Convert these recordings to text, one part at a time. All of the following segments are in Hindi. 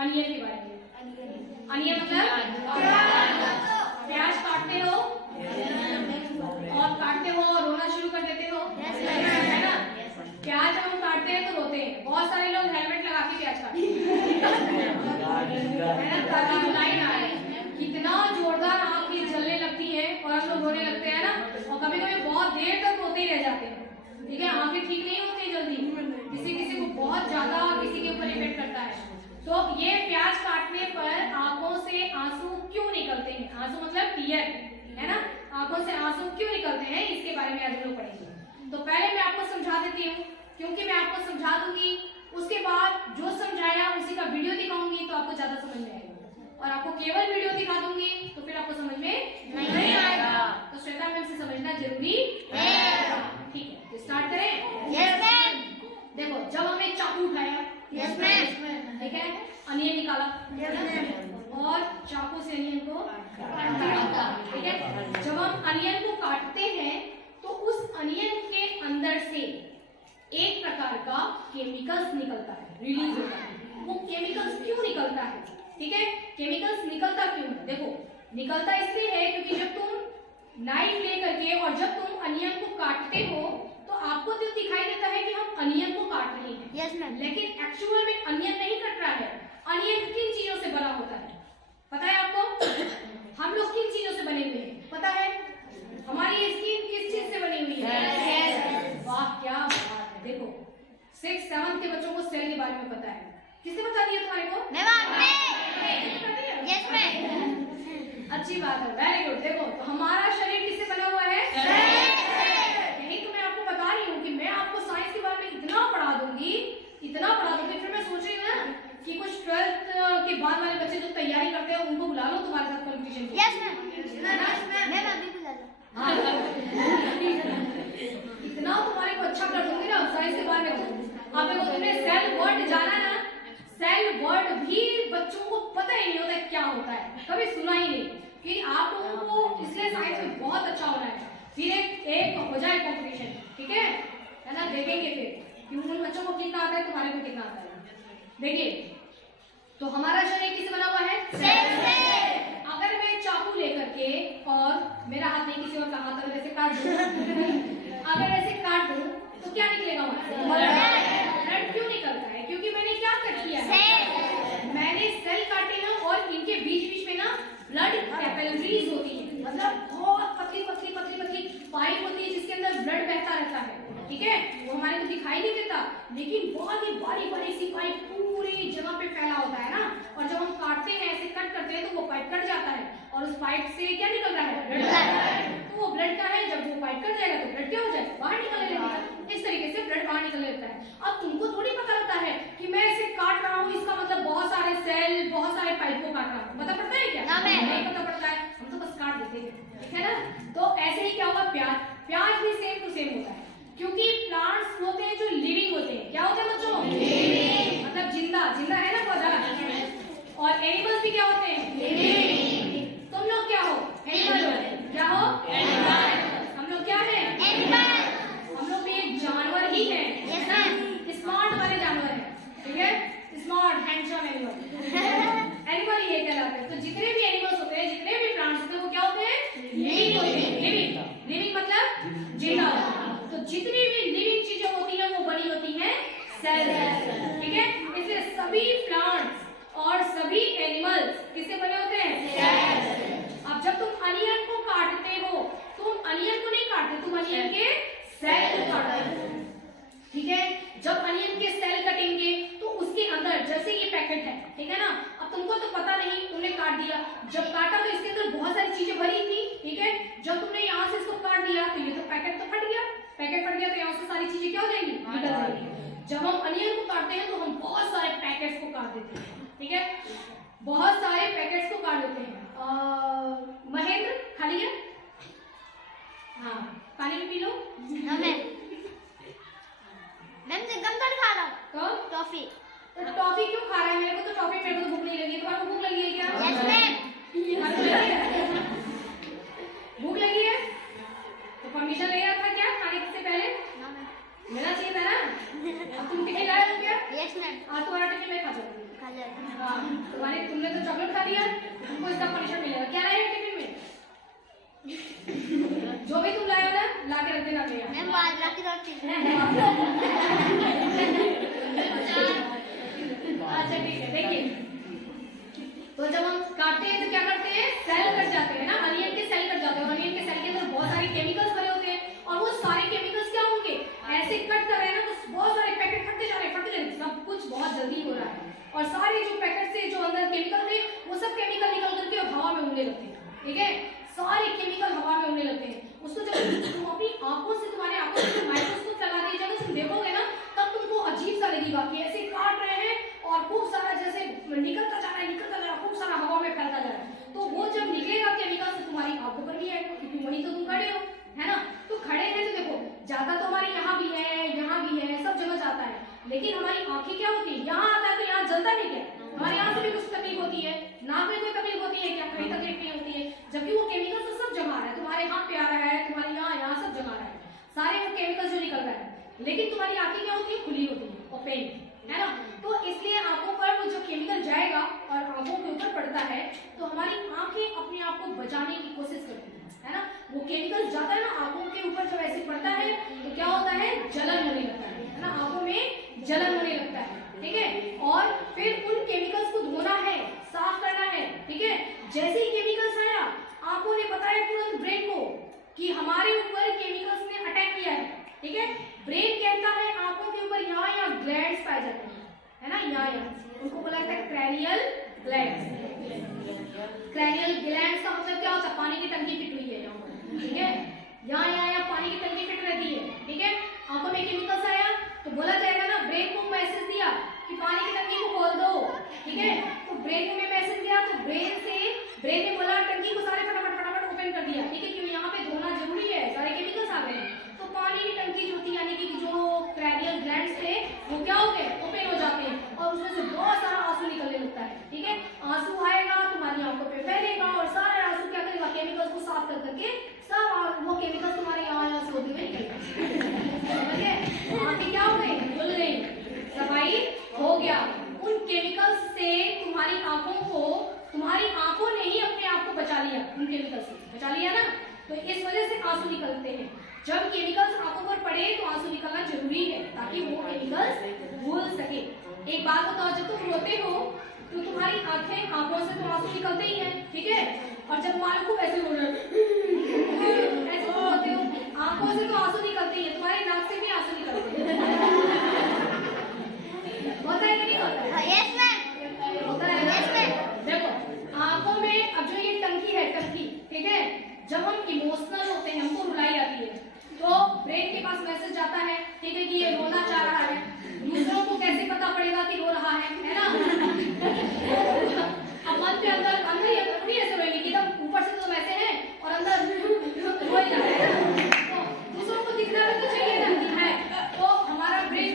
अनियन के बारे में। अनियन मतलब प्याज काटते हो और काटते हो और रोना शुरू कर देते हो, है ना? प्याज जब हम काटते हैं तो रोते हैं। बहुत सारे लोग हेलमेट लगा के प्याज काटते हैं ताकि रुलाई ना आए। कितना जोरदार आंखें जलने लगती है और हम लोग रोने लगते हैं ना, और कभी कभी बहुत देर तक रोते ही रह जाते हैं। ठीक है, आंखें ठीक नहीं होती जल्दी, किसी किसी को बहुत ज्यादा किसी के ऊपर इफेक्ट करता है। तो ये प्याज काटने पर आंखों से आंसू क्यों निकलते हैं? आंसू मतलब टीयर, है ना? आंखों से आंसू क्यों निकलते हैं, इसके बारे में आज हम लोग पढ़ेंगे। तो पहले मैं आपको समझा देती हूँ, क्योंकि मैं आपको समझा दूंगी, उसके बाद जो समझाया उसी का वीडियो दिखाऊंगी तो आपको ज्यादा समझ में आएगा, और आपको केवल वीडियो दिखा दूंगी तो फिर आपको समझ में नहीं आएगा। तो श्वेता मैम से समझना जरूरी है। ठीक है, तो स्टार्ट करें। Yes ma'am. देखो, जब हमने चाकू उठाया, यस मैम। ठीक है, अनियन निकाला, यस मैम। और चाकू से अनियन को काटा, ठीक है। जब हम अनियन को काटते हैं तो उस अनियन के अंदर से एक प्रकार का केमिकल्स निकलता है, रिलीज होता है। वो केमिकल्स क्यों निकलता है? ठीक है, केमिकल्स निकलता क्यों है? देखो, निकलता इसलिए है क्योंकि जब तुम नाइफ लेकर के और जब तुम अनियन को काटते हो तो आपको तो दिखाई देता है कि हम अनियन को काट रहे हैं। Yes ma'am. लेकिन एक्चुअल में अनियन नहीं कट रहा है। अनियन किन चीजों से बना होता है पता है आपको? हम लोग किन चीजों से बने हुए हैं पता है? हमारी स्किन किस चीज से बनी हुई है? वाह, क्या बात है। देखो, 6th 7th के बच्चों को सेल के बारे में पता है। किसने बता दिया तुम्हारे को? Yes ma'am. अच्छी बात है, वेरी गुड। देखो, तो हमारा शरीर किससे बना हुआ है? यही तो मैं आपको बता रही हूँ कि मैं आपको साइंस के बारे में इतना पढ़ा दूंगी, फिर मैं सोच रही हूँ ना कि कुछ 12th के बाद वाले बच्चे जो तैयारी करते हैं उनको बुला लो तुम्हारे साथ कंपटीशन के। Yes ma'am. मैम अभी बुला लो। इतना तुम्हारे को अच्छा कर दूंगी ना साइंस के बारे में। अब देखो, तुमने सेल वर्ड जाना ना, सेल वर्ड भी बच्चों को पता ही नहीं होता क्या होता है, कभी सुना ही नहीं। फिर आप लोगों को इसलिए साइंस में बहुत अच्छा होना है। फिर एक हो जाए कंपटीशन, ठीक है ना? देखेंगे फिर कि उन बच्चों को कितना आता है, तुम्हारे को कितना आता है। देखिए, तो हमारा शरीर किससे बना हुआ है? सेल से। अगर मैं चाकू लेकर के और मेरा हाथ नहीं किसी और का हाथ अगर ऐसे काट दूं अगर ऐसे काट दूं तो क्या निकलेगा? ब्लड क्यों निकलता है? क्योंकि मैंने क्या कट किया है? मैंने सेल काटे ना, और इनके बीच बीच में ना ब्लड कैपिलरीज होती है, मतलब बहुत पतली पतली पतली पतली पाइप होती है जिसके अंदर ब्लड बहता रहता है। ठीक है, वो हमारे को दिखाई नहीं देता, लेकिन बहुत ही बारी बारी सी पाइप पूरी जगह पे फैला होता है ना। और जब हम काटते हैं, ऐसे कट करते हैं, तो वो पाइप कट जाता है और उस पाइप से क्या निकल रहा है? ब्लड। तो वो ब्लड का है, जब वो पाइप कट जाएगा तो ब्लड क्या हो जाएगा? बाहर निकलने लगेगा। इस तरीके से ब्लड बाहर निकलने लगता है। अब तुमको थोड़ी पता होता है कि मैं इसे काट रहा हूँ, इसका मतलब बहुत सारे सेल, बहुत सारे पाइप को काट रहा हूँ। पता पड़ता है क्या? नहीं पता पड़ता है, हम तो बस काट देते हैं, ठीक है ना? तो ऐसे ही क्या होगा? प्याज भी सेम टू सेम होता है, क्योंकि प्लांट्स होते हैं जो लिविंग होते हैं। क्या होते हैं बच्चों? लिविंग मतलब जिंदा है ना पौधा। और एनिमल्स भी क्या होते हैं? लिविंग। तुम लोग क्या हो? एनिमल। क्या हो? एनिमल। हम लोग क्या हैं? एनिमल। हम लोग भी एक जानवर ही हैं। Yes ma'am. स्मार्ट वाले जानवर हैं, ठीक है? स्मार्ट हैंडसम एनिमल ही ये कहलाते हैं। तो जितने भी एनिमल्स होते हैं, जितने भी प्लांट्स होते हैं, वो क्या होते हैं? लिविंग होते हैं। लिविंग मतलब जिंदा। तो जितनी भी लिविंग चीजें होती हैं वो बनी होती हैं सेल से, ठीक है? इसलिए सभी प्लांट्स और सभी एनिमल्स किससे बने होते हैं? सेल से। अब जब तुम अनियन को काटते हो, तुम अनियन को नहीं काटते, तुम अनियन के सेल को काटते हो, ठीक है? जब अनियन के सेल कटेंगे तो उसके अंदर, जैसे ये पैकेट है, ठीक है ना? अब तुमको तो पता नहीं, तुमने काट दिया। जब काटा तो इसके अंदर बहुत सारी चीजें भरी थी, ठीक है? जब तुमने यहाँ से इसको काट दिया तो ये तो पैकेट तो फट गया। पैकेट फट गया तो यहाँ से सारी चीजें क्या हो जाएंगी? निकल जाएंगी। जब हम अनियन को काटते हैं तो हम बहुत सारे पैकेट्स को काट देते हैं, ठीक है? बहुत सारे पैकेट्स को काट देते हैं। महेंद्र खा लिया? हाँ, पानी भी पी लो। मैम से गम तोड़ खा रहा हूँ। तो टॉफी। तो टॉफी क्यों खा रहा है? मेरे को तो टॉफी, मेरे को तो भूख नहीं लगी है। तुम्हारे को भूख लगी है क्या? Yes ma'am. भूख लगी है तो परमिशन ले रहा था क्या खाने से पहले? लेना चाहिए था ना। अब तुम टिफिन लाए हो क्या? Yes ma'am. आज तुम्हारा टिफिन मैं खा सकती हूँ। हाँ, तुमने तो चॉकलेट खा लिया, तुमको इसका पनिशमेंट मिलेगा। क्या लाए टिफिन में? जो भी तुम लाए हो ना, ला के रख देना भैया। मैम बाजरा की रोटी। अच्छा ठीक है, देखिए तो जब हम काटते हैं तो क्या करते हैं, सेल कट जाते हैं ना, अनियन के सेल कट जाते हैं। अनियन के सेल के अंदर बहुत सारे केमिकल्स भरे होते हैं और वो सारे केमिकल्स क्या होंगे, ऐसे कट कर रहे हैं ना तो बहुत सारे पैकेट फटते जा रहे हैं, सब कुछ बहुत जल्दी हो रहा है और सारे जो पैकेट से जो अंदर केमिकल थे वो सब केमिकल निकल करके हवा में उड़ने लगते हैं। ठीक है, सारे केमिकल हवा में उड़ने लगते हैं। उसको जब तुम अपनी आंखों से, तुम्हारे आंखों से माइक्रोस्कोप लगा दिया जाएगा, तुम देखोगे ना तब तुमको अजीब सा लगेगा कि ऐसे काट रहे हैं और खूब सारा जैसे निकलता जा रहा है, खूब सारा हवा में फैलता जा रहा है। तो वो जब निकलेगा केमिकल से तुम्हारी आंखों पर भी आएगा, क्योंकि वही तो तुम खड़े हो, है ना। तो खड़े हैं तो देखो जाता तो हमारे यहाँ भी है, सब जगह जाता है, लेकिन हमारी आंखें क्या होती है, यहाँ आता है तो यहाँ जलता नहीं क्या, हमारे यहाँ से भी कुछ तकलीफ होती है, नाक में कोई तकलीफ होती है क्या, कहीं तकलीफ नहीं होती है, जबकि वो केमिकल तो सब जमा रहा है, तुम्हारे हाथ पे आ रहा है, तुम्हारे यहाँ सब जमा रहा है, सारे वो केमिकल जो निकल रहा है, लेकिन तुम्हारी आंखें क्या होती है, खुली होती है, ओपन, है ना। तो इसलिए आंखों पर वो जो केमिकल जाएगा और आंखों के ऊपर पड़ता है तो हमारी आंखें अपने आप को बचाने की कोशिश करती है ना। वो केमिकल जाता है ना आंखों के ऊपर, जब ऐसे पड़ता है तो क्या होता है, जलन होने लगता है ना, आंखों में जलन होने लगता है। ठीक है, और फिर उन केमिकल्स को धोना है, साफ करना है। ठीक है, जैसे ही केमिकल्स आया आंखों ने बताया तुरंत ब्रेन को कि हमारे ऊपर केमिकल्स ने अटैक किया है। ठीक है, ब्रेन कहता है आंखों के ऊपर यहाँ ग्लैंड्स पाए जाते हैं, है ना, यहाँ उनको बोला जाता है क्रैनियल ग्लैंड्स। क्रैनियल ग्लैंड्स का मतलब क्या होता है, पानी की टंकी फिट हुई है यहाँ पर। ठीक है, यहाँ पानी की टंकी फिट रहती है। ठीक है, आंखों में केमिकल्स आया तो बोला जाएगा ना, ब्रेन को मैसेज दिया कि पानी की टंकी को खोल दो। ठीक है, तो ब्रेन में मैसेज दिया तो ब्रेन ने बोला टंकी को सारे फटाफट ओपन कर दिया। ठीक है, क्योंकि यहाँ पे धोना जरूरी है, सारे केमिकल्स आ गए हैं, तो पानी की टंकी जो थी यानी कि जो क्रैनियल ग्लैंड्स थे वो क्या हो गए, ओपन हो जाते हैं और उसमें से बहुत सारा आंसू निकलने लगता है। ठीक है, आंसू आएगा तुम्हारी आंखों पे फैलेगा और सारे आंसू क्या करेगा, केमिकल्स को साफ कर करके सब वो केमिकल्स तुम्हारे यहाँ से होते हुए निकलेगा। आंखें क्या हो गई, खुल गई, सफाई हो गया। उन केमिकल्स से तुम्हारी आंखों ने ही अपने आप को बचा लिया, उन केमिकल्स से बचा लिया ना, तो इस वजह से आंसू निकलते हैं। जब केमिकल्स आंखों पर पड़े तो आंसू निकलना जरूरी है ताकि वो केमिकल्स भूल सके। एक बात बताओ, जब तुम रोते हो तो तुम्हारी आंखों से तो आंसू निकलते ही हैं। ठीक है, और जब मानो को ऐसे रो रहे ऐसे रोते हो, आंखों से तो आंसू निकलते ही है, तुम्हारे नाक से भी आंसू निकलते हैं। होता है कि नहीं होता है? यस मैम, होता है। Yes ma'am. देखो आंखों में अब जो ये टंकी है, ठीक है, जब हम इमोशनल होते हैं, हमको रुलाई आती है तो ब्रेन के पास मैसेज जाता है, ठीक है, कि ये रोना चाह रहा है। दूसरों को कैसे पता पड़ेगा कि रो रहा है ना। अब मन के अंदर ही थोड़ी ऐसे रोएंगे कि एकदम ऊपर से तो वैसे हैं और अंदर रो ही जा रहे हैं, तो दूसरों को दिखना भी तो चाहिए ना कि है। तो हमारा ब्रेन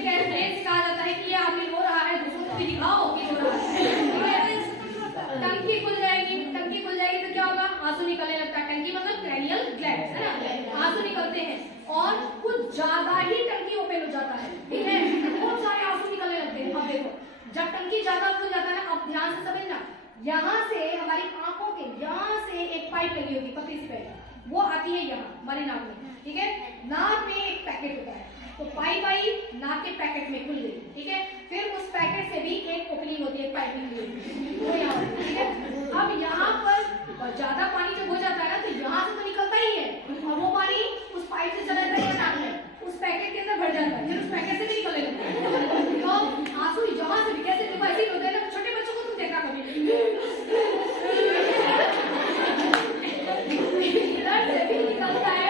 कहा जाता है कि ये आदमी रो रहा है, दूसरों को भी दिखाओ कि रो रहा है। टंकी खुल जाएगी तो क्या होगा, आंसू निकलने लगता है। टंकी मतलब क्रैनियल ग्लैंड्स, है ना, आंसू निकलते हैं और कुछ ज्यादा ही टंकी ओपन हो जाता है। ठीक है, बहुत सारे आंसू निकलने लगते हैं। अब देखो जब टंकी ज्यादा खुल जाता है ना, अब ध्यान से समझना, यहाँ से हमारी आंखों के यहाँ से एक पाइप लगी होती है, पतली सी पाइप, वो आती है यहाँ हमारे नाक में। ठीक है, नाक में एक पैकेट होता है, तो पाइप आई नाक के पैकेट में खुल गई। ठीक है, फिर उस पैकेट से भी एक ओपनिंग होती है, पाइप निकली होती है, वो यहाँ। ठीक है, अब यहाँ पर ज्यादा पानी जब हो जाता है ना तो यहाँ से तो निकलता ही है और वो पानी उस पाइप से चला जाता है नाक में, उस पैकेट के अंदर भर जाता है, फिर उस पैकेट से भी निकलने लगता है। तो आंसू जहाँ से भी कैसे देखो ऐसे ही होते हैं ना, छोटे बच्चों को तुम देखा कभी इधर से भी निकलता है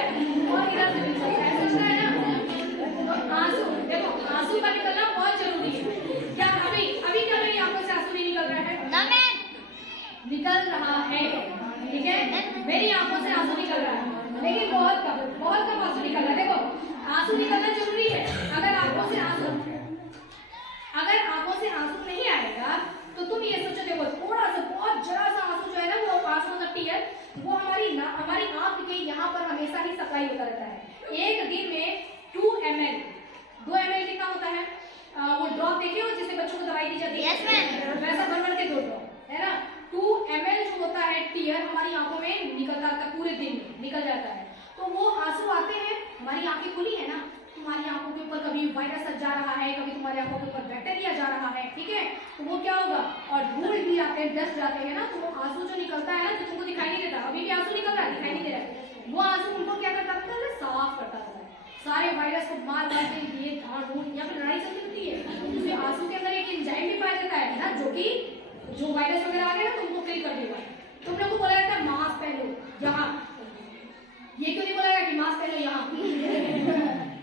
और इधर से भी निकलता है, समझ रहे हैं ना। तो आंसू देखो, आंसू का निकलना बहुत जरूरी है। क्या अभी क्या मेरी आंखों से आंसू नहीं निकल रहा है? निकल रहा है। ठीक है, मेरी आंखों से आंसू निकल रहा है, लेकिन बहुत कम आंसू निकल रहा है। देखो आंसू निकलना जरूरी है। अगर आंखों से आंसू नहीं आएगा तो तुम ये सोचो, देखो थोड़ा सा बहुत जरा सा आंसू जो है ना, वो आंसू मतलब टीयर, वो हमारी आंख के यहाँ पर हमेशा ही सप्लाई होता रहता है। एक दिन में 2 ml कितना होता है, वो ड्रॉप देखे हो जिससे बच्चों को दवाई दी जाती है? Yes, ma'am. वैसा भर के 2 ड्रॉप, है ना? 2 ml जो होता है टीयर हमारी आंखों में निकलता है, पूरे दिन में निकल जाता है। तो वो आंसू आते हैं, हमारी आंखें खुली है ना, तुम्हारी आंखों के ऊपर कभी वायरस जा रहा है, कभी तुम्हारी आंखों के ऊपर बैक्टीरिया जा रहा है, ठीक है? तो वो क्या होगा, और धूल भी जाते हैं, डस्ट जाते हैं ना, तो वो आंसू जो निकलता है ना, जो तुमको दिखाई नहीं देता, अभी भी आंसू निकल रहा है, दिखाई नहीं दे रहा है, वो आंसू उनको क्या करता है, साफ करता है, सारे वायरस को मार मार के ये ढूंढ या फिर लड़ाई चलती रहती है। तो आंसू के अंदर एक एंजाइम भी पाया जाता है ना, जो कि जो वायरस वगैरह आ गया ना, तुमको किल कर देगा। तुम लोग को बोला जाता है मास्क पहनो यहाँ, ये क्यों नहीं बोला गया कि मास्क पहनो यहाँ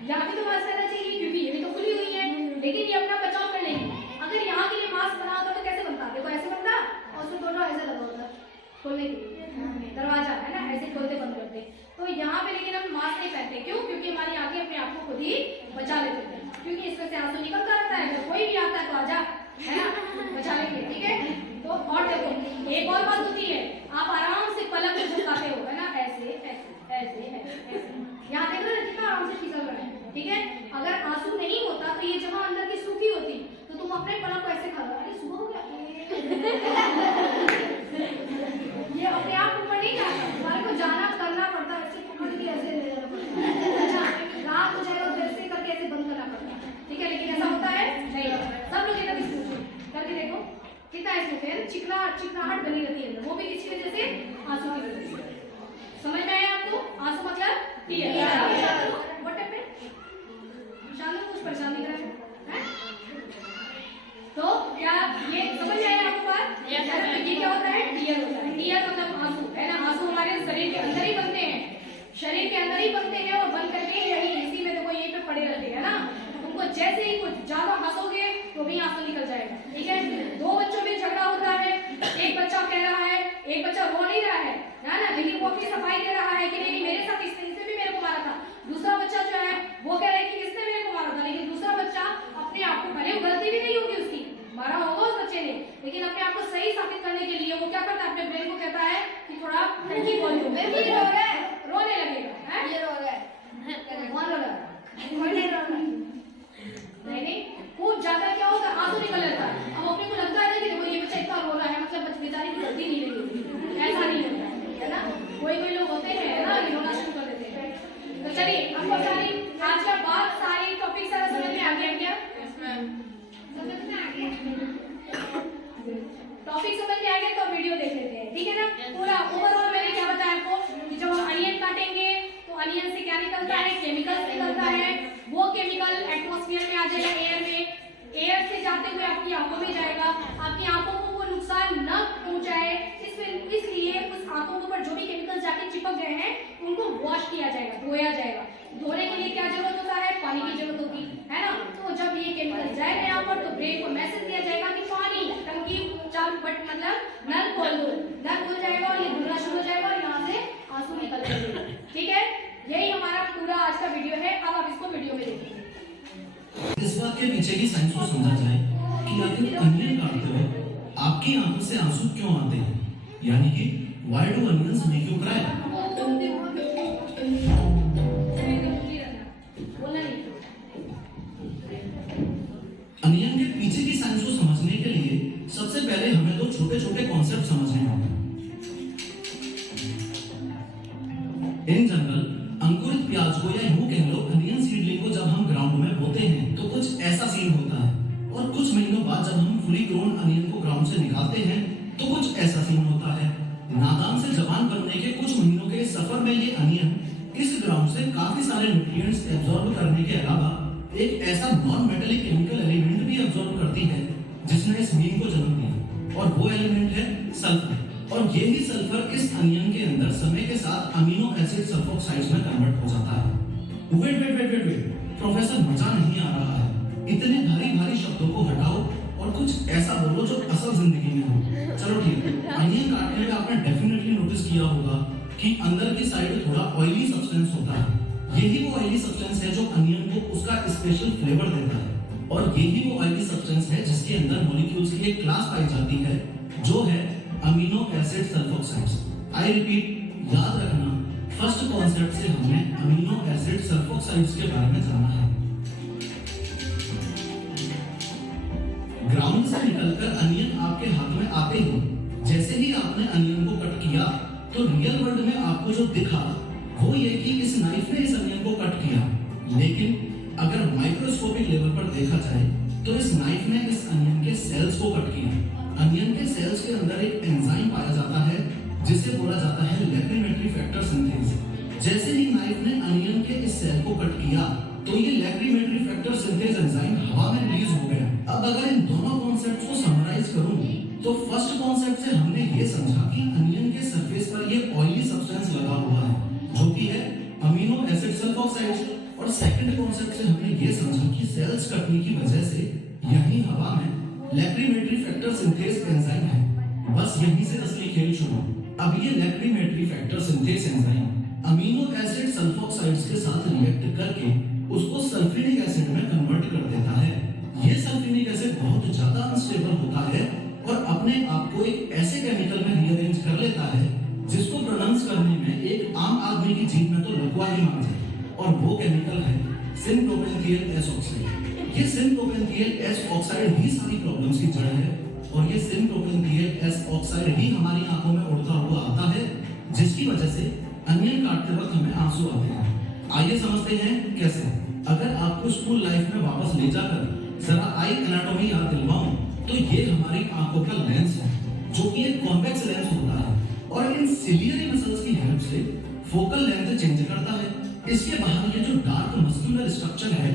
यहाँ भी तो मास्क पहनना चाहिए क्योंकि ये भी तो खुली हुई है, लेकिन ये अपना बचाव कर लेंगे। अगर यहाँ के लिए मास्क बना होता तो कैसे बनता, देखो ऐसे बनता और उसमें दोनों ऐसे लगा होता खोलने के लिए दरवाजा, है ना, ऐसे खोलते बंद करते। तो यहाँ पे लेकिन हम मास्क नहीं पहनते, क्यों? क्योंकि हमारी आंखें अपने आप को खुद ही बचा लेते हैं, क्योंकि इसमें से आंसू निकलता रहता है, अगर कोई भी आता है तो आजा, है ना, बचा लेंगे, ठीक है? तो और देखो एक और बात होती है, आप आराम से पलक में झपकाते हो, है ना, ऐसे ऐसे ऐसे ऐसे, यहाँ देख रहे हो कितना आराम से फिसल रहा है, ठीक है? अगर आंसू नहीं होता तो ये जगह अंदर की सूखी होती, तो तुम अपने पलक को ऐसे खा लो, अरे सुबह हो गया ये अपने आप ऊपर नहीं जाता, तुम्हारे को जाना करना पड़ता है, ऐसे पकड़ के ऐसे ले जाना पड़ता है, अच्छा रात हो जाएगा तो ऐसे करके ऐसे बंद करना पड़ता है, ठीक है? लेकिन ऐसा होता है नहीं, सब लोग एकदम स्मूथ करके देखो कितना स्मूथ है, चिकनाहट बनी रहती है, वो भी किसकी वजह से, आंसू की वजह से। समझ में आया आपको? आंसू मतलब टीयर। What happened? शानू कुछ परेशान दिख रहा है? तो क्या ये समझ में आया आपको बात? ये क्या होता है? टीयर होता है। टीयर मतलब आंसू, है ना? आंसू हमारे शरीर के अंदर ही बनते हैं, शरीर के अंदर ही बनते हैं और बन करके यही इसी में देखो यहीं पे पड़े रहते हैं ना। तुमको जैसे ही कुछ ज्यादा हंसोगे तो भी आंसू निकल जाएगा, ठीक है? 2 बच्चों में झगड़ा होता है, एक बच्चा कह रहा है, एक बच्चा रो नहीं रहा है ना, लेकिन वो अपनी सफाई दे रहा है कि नहीं मेरे साथ इसने भी मेरे को मारा था। दूसरा बच्चा जो है वो कह रहा है कि इसने मेरे को मारा था, लेकिन दूसरा बच्चा अपने आप को, भले गलती भी नहीं होगी उसकी, मारा होगा उस बच्चे ने, लेकिन अपने आप को सही साबित करने के लिए वो क्या करता है, अपने ब्रेन को कहता है कि थोड़ा ठंडी वॉल्यूम में भी रो रहा है, रोने लगेगा, है ये रो रहा है, कौन रो रहा है, नहीं खूब ज्यादा क्या होगा, आंसू निकल जाता है। अब अपने को लगता है ना कि देखो ये बच्चा इतना रो रहा है, मतलब बेचारी की गलती नहीं रही, ऐसा नहीं होता है ना? कोई लोग होते हैं ना, ये रोना शुरू कर देते हैं। तो चलिए आपको सारी आज का बात सारी टॉपिक सारा समझ में आ गया क्या? समझ में आ गया? टॉपिक समझ में आ गया तो वीडियो देख लेते हैं, ठीक है ना? पूरा ओवरऑल मैंने क्या बताया आपको कि जब हम अनियन काटेंगे तो अनियन से क्या निकलता है, केमिकल निकलता है, वो केमिकल एटमॉस्फेयर में आ जाएगा, एयर में, एयर से जाते हुए आपकी आंखों में जाएगा, आपकी आंखों को वो नुकसान न पहुंचाए, इसलिए उस आंखों के ऊपर जो भी केमिकल जाके चिपक गए हैं उनको वॉश किया जाएगा, धोया जाएगा। धोने के लिए क्या जरूरत होता है, पानी की जरूरत होगी, है ना? तो जब ये केमिकल जाएगा यहाँ पर तो ब्रेन को मैसेज दिया जाएगा कि पानी टंकी चालू, बट मतलब नल खोल दो, नल खुल जाएगा और ये धुलना शुरू हो जाएगा और यहाँ से आंसू निकल जाएंगे, ठीक है? यही हमारा पूरा आज का वीडियो है। अब आप इसको वीडियो में देखिए। इस बात के पीछे की साइंस को समझा जाए कि आखिर अनियन काटते हुए आपकी आंखों से आंसू क्यों आते हैं, यानी कि why do onions make you cry? Onion के पीछे की साइंस को समझने के लिए सबसे पहले हमें 2 छोटे-छोटे कॉन्सेप्ट समझने होंगे। इन जनरल अंकुरित प्याज को या यूं कह लो अनियन सीडलिंग को जब हम ग्राउंड में बोते हैं तो कुछ ऐसा सीन होता है, और कुछ महीनों बाद जब हम फुली ग्रोन अनियन को ग्राउंड से निकालते हैं तो कुछ ऐसा सीन होता है। नादान से जवान बनने के कुछ महीनों के सफर में ये अनियन इस ग्राउंड से काफी सारे न्यूट्रिएंट्स एब्जॉर्ब करने के अलावा एक ऐसा नॉन मेटेलिक केमिकल एलिमेंट भी एब्जॉर्ब करती है जिसने इस मीन को जन्म दिया, और वो एलिमेंट है सल्फर। और यही सल्फर इस अनियन के अंदर समय के साथ अमीनो एसिड सल्फोक्साइड्स में कन्वर्ट हो जाता है। वेट प्रोफेसर, मजा नहीं आ रहा है, इतने भारी शब्दों को हटाओ और कुछ ऐसा बोलो जो असल जिंदगी में हो। चलो ठीक है, अनियन काटने में आपने डेफिनेटली नोटिस किया होगा कि अंदर की साइड थोड़ा ऑयली सब्सटेंस होता है। यही वो ऑयली सब्सटेंस है जो अनियन को उसका स्पेशल फ्लेवर देता है, और यही वो ऑयली सब्सटेंस है जिसके अंदर मॉलिक्यूल्स की एक क्लास पाई जाती है जो है अमीनो एसिड सल्फोक्साइड्स। आई रिपीट, याद रखना, फर्स्ट कॉन्सेप्ट से हमने अमीनो एसिड सल्फोक्साइड्स के बारे में जाना है। से निकलकर अनियन आपके हाथ में आते ही जैसे ही आपने अनियन को कट किया तो रियल वर्ल्ड में आपको जो दिखा वो ये कि इस नाइफ ने इस अनियन को कट किया, लेकिन अगर माइक्रोस्कोपिक लेवल पर देखा जाए तो इस नाइफ ने इस अनियन के सेल्स को कट किया। अनियन के सेल्स के अंदर एक एंजाइम पाया जाता है जिसे बोला जाता है लैक्रीमेटरी फैक्टर सिंथेज। जैसे ही नाइफ ने अनियन के इस सेल को कट किया तो ये लैक्रीमेटरी फैक्टर सिंथेज एंजाइम हवा में रिलीज हो गया। अब अगर इन दोनों कॉन्सेप्ट्स को समराइज करूं तो फर्स्ट कॉन्सेप्ट से हमने ये समझा कि अनियन के सरफेस पर ये ऑयली सब्सटेंस लगा हुआ है जो कि है अमीनो एसिड सल्फोक्साइड्स, और सेकंड कॉन्सेप्ट से हमने ये समझा कि सेल्स कटने की वजह से यही हवा में लैक्रीमेटरी फैक्टर सिंथेज एंजाइम है। बस यहीं से असली खेल शुरू। अब ये lachrymatory factor synthase enzyme amino acid sulfoxides के साथ रिएक्ट करके उसको सल्फ्यूरिक एसिड में कन्वर्ट कर देता है। ये सल्फ्यूरिक एसिड बहुत ज्यादा अनस्टेबल होता है और अपने आप को एक ऐसे केमिकल में रीअरेंज कर लेता है जिसको प्रोनाउंस करने में एक आम आदमी की जीभ में तो लकवा ही मार जाए, और वो केमिकल है सिनप्रोपेंथियल एस ऑक्साइड। ये सिनप्रोपेंथियल एस ऑक्साइड ही सारी प्रॉब्लम्स की जड़ है, और ये सिनप्रोपेंथियल एस ऑक्साइड ही हमारी आंखों में उड़ता हुआ आता है जिसकी वजह से अनियन काटते वक्त हमें आंसू आते हैं। आइए समझते हैं कैसे। अगर आपको स्कूल लाइफ में वापस ले जाकर जरा आई एनाटॉमी याद दिलवाऊं तो ये हमारी आंखों का लेंस है जो कि एक कॉन्वेक्स लेंस होता है और इन सिलियरी मसल्स की हेल्प से फोकल लेंथ चेंज करता है। इसके बाहर ये जो डार्क मस्कुलर स्ट्रक्चर है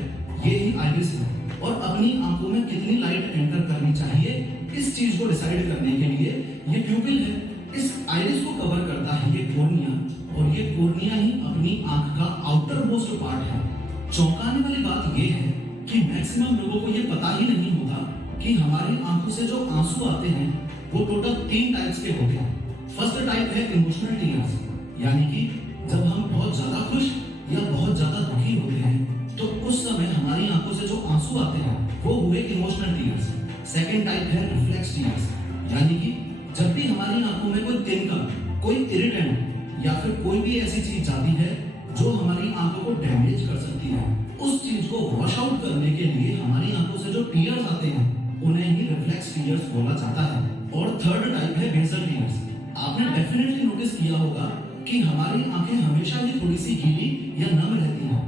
ये ही आइरिस है, और अपनी आंखों में कितनी लाइट एंटर करनी चाहिए इस चीज को डिसाइड करने के लिए ये प्यूपिल है। इस आइरिस को कवर करता है ये कॉर्निया, और ये कॉर्निया ही अपनी आंख का आउटर मोस्ट पार्ट है। चौंकाने वाली बात ये है कि मैक्सिमम लोगों को ये पता ही नहीं होता कि हमारी आंखों से जो आंसू आते हैं वो टोटल 3 टाइप्स के होते हैं। फर्स्ट टाइप है इमोशनल टीयर्स, यानी कि जब हम बहुत ज्यादा खुश या बहुत ज्यादा दुखी होते हैं तो उस समय हमारी आंखों से जो आंसू आते हैं वो हुए इमोशनल टीयर्स। सेकंड टाइप है रिफ्लेक्स टीयर्स, यानी कि जब भी हमारी आंखों में कोई तिनका, कोई इरिटेंट या फिर कोई भी ऐसी चीज जाती है जो हमारी आंखों को डैमेज कर सकती है, उस चीज को वॉश आउट करने के लिए हमारी आंखों से जो टीयर्स आते हैं उन्हें ही रिफ्लेक्स टीयर्स बोला जाता है। और थर्ड टाइप है बेसल टीयर्स। आपने डेफिनेटली नोटिस किया होगा कि हमारी आंखें हमेशा ही थोड़ी सी गीली या नम रहती हैं।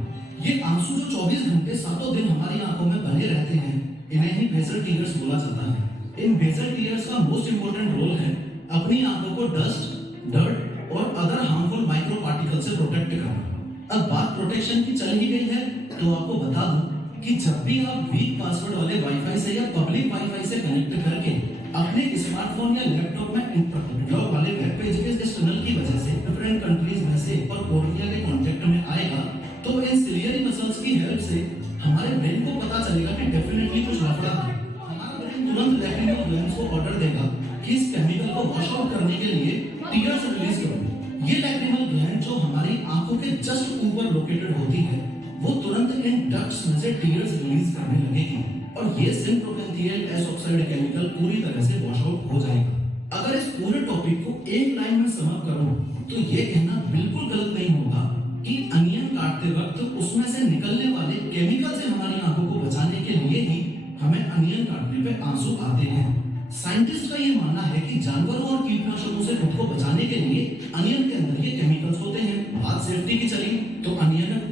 ये आंसू जो 24 घंटे 7 दिन हमारी आंखों में बने रहते हैं इन्हें ही बेसल टीयर्स बोला जाता है। इन बेसल टीयर्स का मोस्ट इंपोर्टेंट रोल है अपनी आंखों को डस्ट, डर्ट और अदर हार्मफुल माइक्रो पार्टिकल से प्रोटेक्ट करना। अब बात प्रोटेक्शन की चल ही गई है तो आपको बता दूं कि जब भी आप वीक पासवर्ड वाले वाईफाई से या पब्लिक वाईफाई से कनेक्ट करके अपने स्मार्टफोन या लैपटॉप में ब्लॉग वाले वेब पेज के इस टनल की वजह से डिफरेंट कंट्रीज में से और कॉर्निया के कांटेक्ट में आएगा तो इन सिलियरी मसल्स की हेल्प से हमारे ब्रेन को पता चलेगा कि डेफिनेटली कुछ लफड़ा है। हमारा ब्रेन तुरंत लैक्रिमल ग्लैंड्स को ऑर्डर देगा कि इस केमिकल को वॉश आउट करने के लिए टीयर्स रिलीज करो। ये लैक्रिमल ग्लैंड जो हमारी आंखों के जस्ट ऊपर लोकेटेड होती है वो तुरंत इन डक्ट्स में से टीयर्स रिलीज करने लगेगी और ये सिनप्रोपेंथियल एस ऑक्साइड केमिकल पूरी तरह से वॉश आउट हो जाएगा। अगर इस पूरे टॉपिक को एक लाइन में समअप करूं तो ये कहना बिल्कुल गलत नहीं होगा कि अनियन काटते वक्त उसमें से निकलने वाले केमिकल से हमारी आंखों को बचाने के लिए ही हमें अनियन काटने पे आंसू आते हैं। साइंटिस्ट का ये मानना है कि जानवरों और कीटनाशकों से खुद को बचाने के लिए अनियन के अंदर ये केमिकल्स होते हैं। बात सेफ्टी की चली तो अनियन,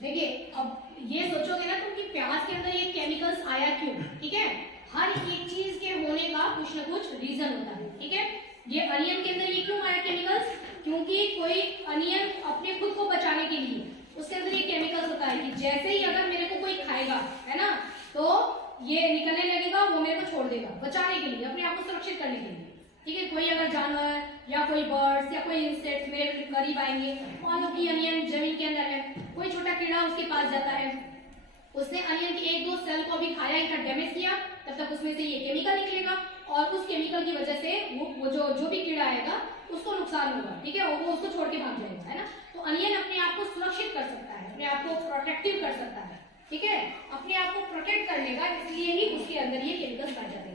देखिए अब ये सोचोगे ना तुम कि प्याज के अंदर ये केमिकल्स आया क्यों, ठीक है। हर एक चीज के होने का कुछ ना कुछ रीजन होता है, ठीक है। ये अनियन के अंदर ये क्यों आया केमिकल्स, क्योंकि कोई अनियन अपने खुद को बचाने के लिए उसके अंदर ये केमिकल्स होता है कि जैसे ही अगर मेरे को कोई खाएगा है ना तो ये निकलने लगेगा, वो मेरे को छोड़ देगा बचाने के लिए, अपने आप को सुरक्षित करने के लिए, ठीक है। कोई अगर जानवर या कोई बर्ड्स या कोई इंसेक्ट मेरे करीब आएंगे, मान लो कि अनियन जमीन के अंदर है, कोई छोटा कीड़ा उसके पास जाता है, उसने अनियन के 1-2 सेल को भी खाया, इनका डैमेज किया, तब तक उसमें से ये केमिकल निकलेगा और उस केमिकल की वजह से वो जो भी कीड़ा आएगा उसको नुकसान होगा, ठीक है, और वो उसको छोड़ के भाग जाएगा, है ना। तो अनियन अपने आप को सुरक्षित कर सकता है, अपने आप को प्रोटेक्टिव कर सकता है, ठीक है, अपने आप को प्रोटेक्ट करने का, इसलिए ही उसके अंदर ये केमिकल्स पाए जाते हैं।